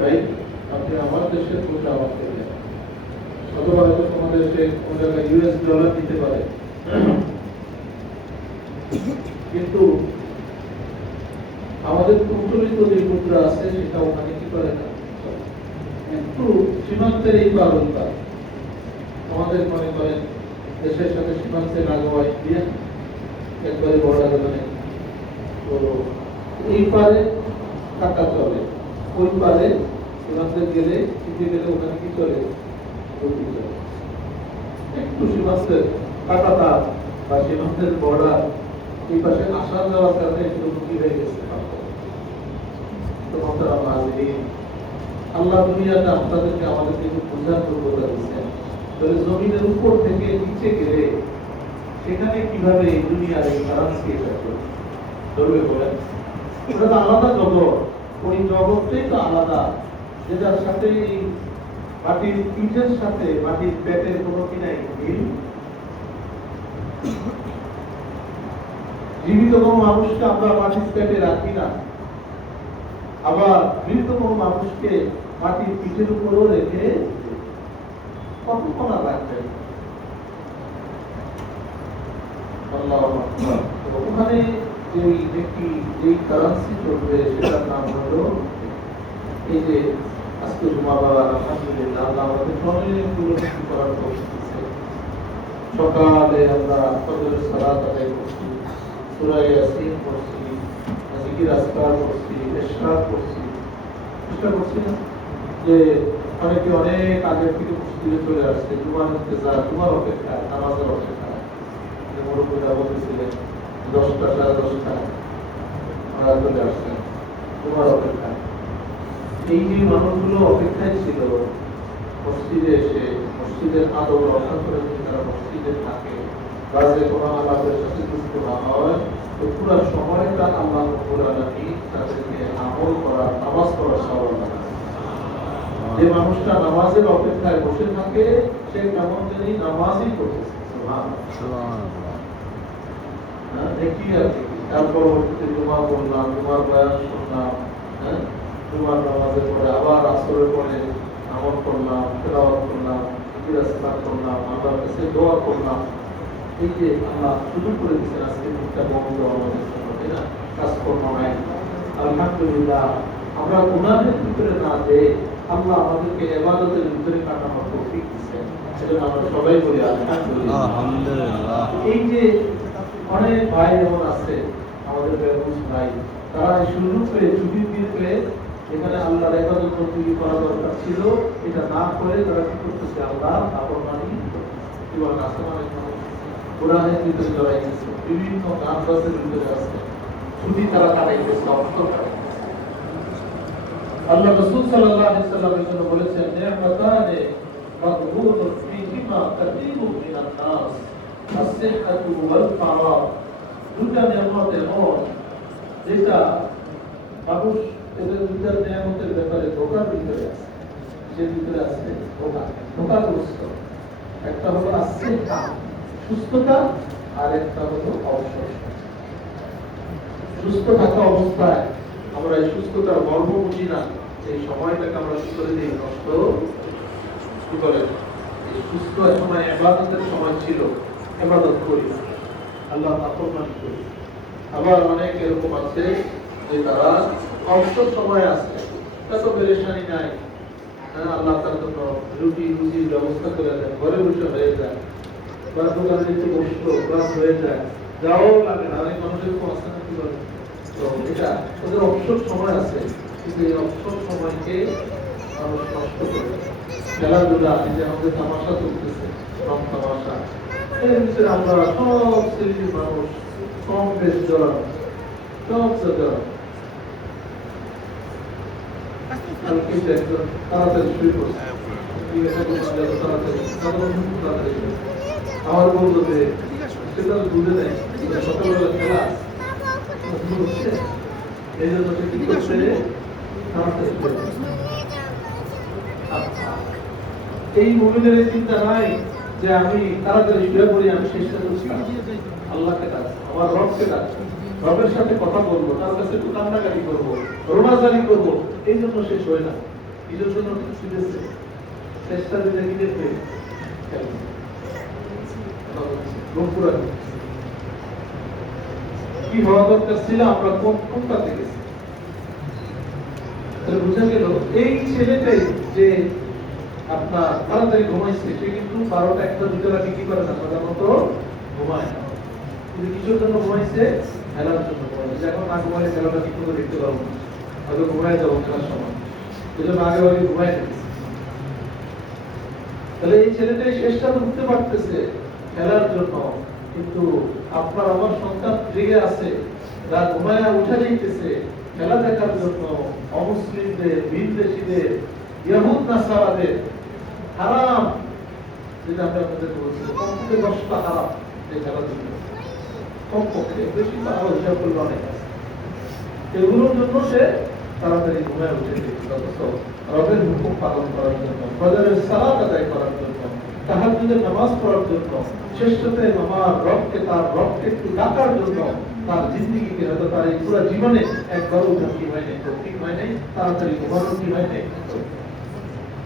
ভাই আপনি আমার দেশের মুদ্রা আমাকে দেন, অথবা হয়তো তোমাদের দেশে কোন জায়গায় ইউএস ডলার দিতে পারে, কিন্তু আমাদের প্রচলিত যে মুদ্রা আছে সেটা ওখানে কি করে না, একটু সীমান্তের এই পারলতা আমাদের মনে করেন দেশের সাথে সীমান্তে লাগোয়া ইন্ডিয়া একবারে বর্ডারে, মানে তো এই পারে টাকা চলে, ওই পারে সীমান্তে গেলে চিঠি গেলে ওখানে কি চলে, একটু সীমান্তের কাটাতা বা সীমান্তের বর্ডার এই পাশে আসা যাওয়ার কারণে একটু কি হয়ে গেছে। আল্লাহ দুনিয়াতে আপনাদেরকে আমাদেরকে বোঝার যোগ্যতা দিচ্ছেন, জমিনের উপর থেকে নিচে গেলে সেখানে কিভাবে এই দুনিয়ার এই কারেন্সি চলবে বলেন, ওটা তো আলাদা জগৎ, ওই জগৎটাই তো আলাদা, যেটার সাথে এই মাটির পিঠের সাথে মাটির পেটের কোনো কি নাই মিল। জীবিত কোনো মানুষকে আমরা মাটির পেটে রাখি না, আবার মৃত কোনো মানুষকে মাটির পিঠের উপরও রেখে কতক্ষণ রাখবে। ওখানে যে ব্যক্তি যেই কারেন্সি চলবে সেটার নাম হলো, এই যে আজকে জুমাবার আলহামদুলিল্লাহ আল্লাহ আমাদের অনেকগুলো কিছু করার করতেছে। সকালে আমরা ফজরের সালাত আদায় করছি, সূরা ইয়াসিন পড়ছি, জিকির আজকার করছি, ইশরাক করছি, চেষ্টা করছি না যে অনেকে অনেক আগের থেকে মসজিদে চলে আসছে, জুমার ইন্তজার, জুমার অপেক্ষায়, নামাজের অপেক্ষায়। মুরব্বীরা বলতেছিলেন 10টা সাড়ে 10টায় ওরা চলে আসছেন জুমার অপেক্ষায়। এই যে মানুষগুলো অপেক্ষায় ছিল মসজিদে এসে মসজিদের আদর রক্ষা করে যদি তারা মসজিদে থাকে, কাজে কোনো আল্লাহের সাথে যুক্ত না হয়, তো পুরো সময়টা আল্লাহ রাব্বুল আলামিন তাদেরকে আমল করা, নামাজ পড়ার সওয়াব দেন। যে মানুষটা নামাজের অপেক্ষায় বসে থাকে সে কেমন জানি নামাজই করতেছে, সুবহানাল্লাহ। দেখি আর কি, তারপর জুমা পড়লাম, জুমার বয়ান শুনলাম, জুমার নামাজের পরে আবার আসরের পরে আমল করলাম, তেলাওয়াত করলাম, জিকির আজকার করলাম, আল্লাহর কাছে দোয়া করলাম। এই যে আল্লাহ শুরু করে দিচ্ছেন আজকে একটা বন্ধ আমাদের জন্য, তাই না? কাজকর্ম নাই, আলহামদুলিল্লাহ। আমরা গুনাহের ভিতরে না যে আল্লাহ আমাদেরকে ইবাদতের ভিতরে কাটানোর তৌফিক দিচ্ছেন, সেজন্য আমরা সবাই বলি আলহামদুলিল্লাহ। এই যে অনেক ভাই এমন আছে আমাদের বেগুস ভাই, তারা এই সুযোগ পেয়ে ছুটির দিন পেয়ে এখানে আল্লাহর ইবাদত বন্দেগী করা দরকার ছিল, এটা না করে তারা কি করতেছে, আল্লাহ নাফরমানি কি বলেন, আসমানের মানুষ কোরআনের ভিতরে জড়াই গেছে, বিভিন্ন গান বাজের ভিতরে আছে, ছুটি তারা কাটাইতেছে, অর্থ কাটাইতেছে। আল্লাহ রাসূল সাল্লাল্লাহু আলাইহি ওয়াসাল্লামের জন্য বলেছেন, নি'মাতানে মাগবুনুন ফীহিমা কাসীরুম মিনান নাস, as-সিহহাতু ওয়াল ফারাগ। দুটা নিয়ামত এমন যেটা মানুষ এদের দুটা নিয়ামতের ব্যাপারে ধোঁকার ভিতরে আছে, যে ভিতরে আছে ধোঁকাগ্রস্ত। একটা হলো as-সিহহা, সুস্থতা, আর একটা হলো অবসর। সুস্থ থাকা অবস্থায় আমরা এই সুস্থতার গর্ব বুঝি না, এই সময়টাকে আমরা কি করে দিই, নষ্ট কি করে। এই সুস্থ সময় ইবাদতের সময় ছিল, ইবাদত করি, আল্লাহ নাফরমানি করি। আবার অনেক এরকম আছে যে তারা অবসর সময় আছে, এত পেরেশানি নাই, আল্লাহ তার জন্য রুটি রুজির ব্যবস্থা করে দেন, ঘরে বসে হয়ে যায়, বা দোকানে একটু বসলো, ক্লাস হয়ে যায়, যাও লাগে না। অনেক মানুষের তো আসে না, কি বলে, তো এটা ওদের অবসর সময় আছে, কিন্তু এই অবসর সময়কে মানুষ নষ্ট করে খেলাধুলা, এই যে আমাদের তামাশা চলতেছে, রং তামাশা, এর ভিতরে আমরা সব শ্রেণীর মানুষ কম বেশ জড়ানো, সব জড়ানো। একজন তাড়াতাড়ি শুরু করছে, আমার বললো যে সেটা বুঝে নেয় সকালবেলা খেলা, এই জন্য সে কি করছে, এই মুমিনের চিন্তা নাই যে আমি তাড়াতাড়ি শুয়ে পড়ি, আমি চেষ্টা করছি আল্লাহকে ডাক, আমার রবকে ডাক, রবের সাথে কথা বলবো, তার কাছে একটু কান্নাকাটি করবো, রোমাজারি করবো, এই জন্য শেষ হয় না। নিজের জন্য কিছু শিখেছে, চেষ্টা দিলে কি দেখবে কি হওয়া দরকার ছিল, আমরা কোনটা থেকে বুঝা গেল এই ছেলেটাই যে আপনার তাড়াতাড়ি ঘুমাইছে, সে কিন্তু 12টা 1টা 2টা রাতে কি করে না, সাধারণত ঘুমায় না। কিন্তু কিছুর জন্য ঘুমাইছে, খেলার জন্য ঘুমাইছে। এখন না ঘুমাইলে খেলাটা ঠিক মতো দেখতে পারবো না, হয়তো ঘুমায় যাবো খেলার সময়, এই জন্য আগে আগে ঘুমায় গেছে। তাহলে এই ছেলেটাই শেষটা উঠতে পারতেছে খেলার জন্য, কিন্তু আপনার আমার সন্তান জেগে আছে, রাত ঘুমায় উঠে যাইতেছে খেলা দেখার জন্য। অমুসলিমদের, ভিনদেশীদের, ইহুদ নাসারাদের হারাম, যেটা আমি আপনাদের বলছি, কমপক্ষে 10টা হারাম এই খেলার জন্য, কমপক্ষে, বেশি তারা হিসাব করলে অনেক আছে। এগুলোর জন্য সে তাড়াতাড়ি ঘুমায় উঠে অথচ রবের হুকুম পালন করার জন্য, ফজরের সালাত আদায় করার জন্য, তাহাজ্জুদের নামাজ পড়ার জন্য, শ্রেষ্ঠতে আমার রবকে, তার রবকে একটু ডাকার জন্য তার জিন্দেগিতে, হয়তো তার এই পুরো জীবনে একবারও কি হয় নাই, ঠিক হয় নাই, তাড়াতাড়ি ঘুমানো কি হয় নাই।